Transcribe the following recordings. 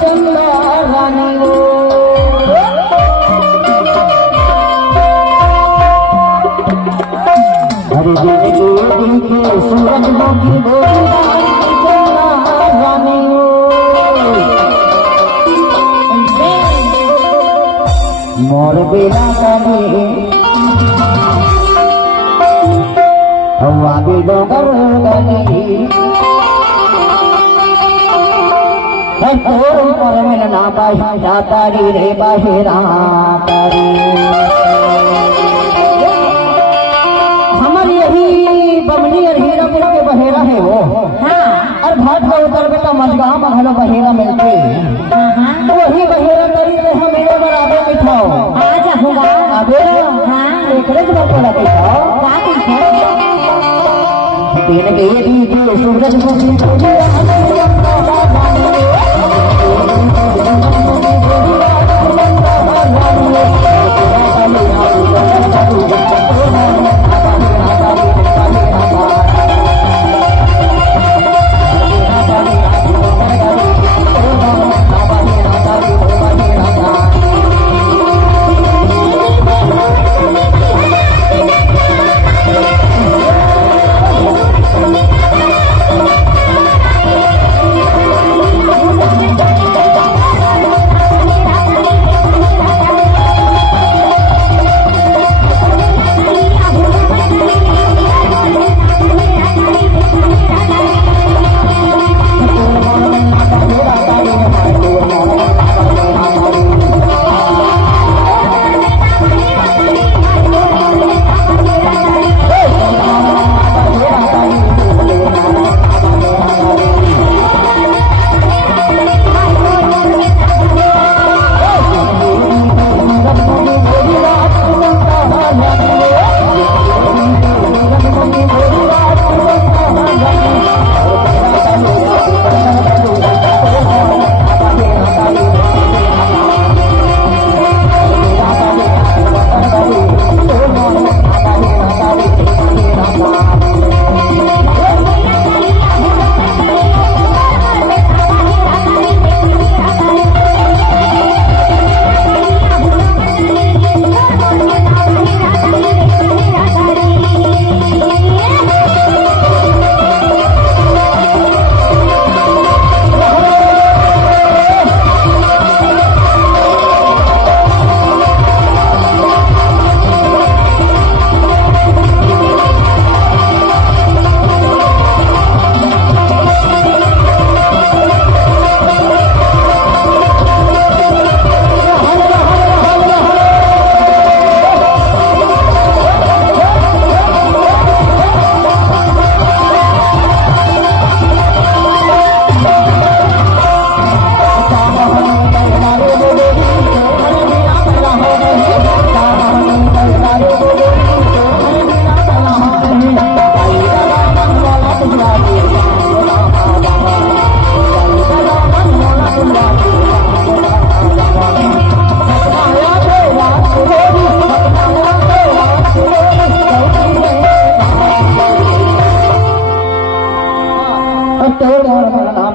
चंदा रानी वो हरे दिन के सूरज की बोला चंदा रानी वो मोर बेला कभी हवा भी डोगर गली पर मिलना बाशा तारी रे बाशेरा तारी हमारी यही बमनी हीरा पुर के बहेरा है वो और भाट का उतर बेटा मजगा महलो बहेरा मिलते वही बहेरा तरी तो हम मेरे बराबर बिठाओ अबे देखने के बाद थोड़ा बिठाओ दिन के सूरज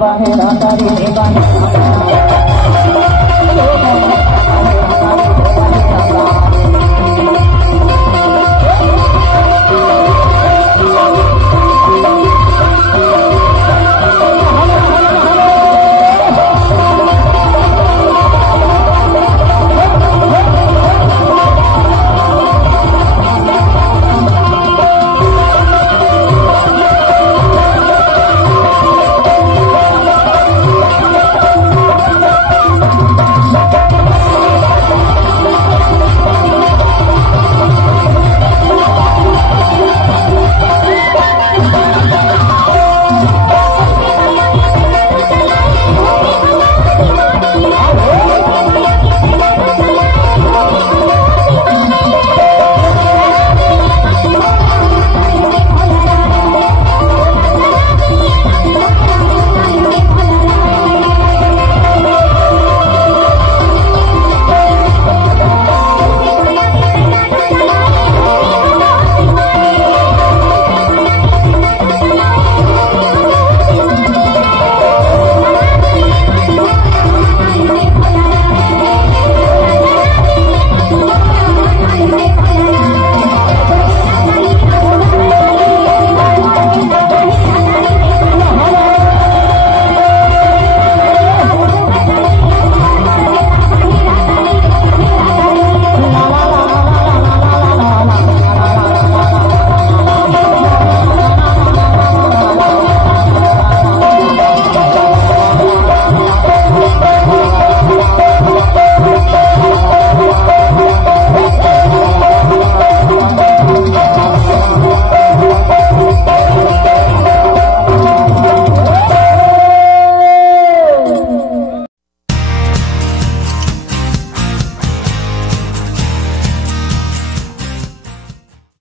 बाहेरा तारी रे बाहेरा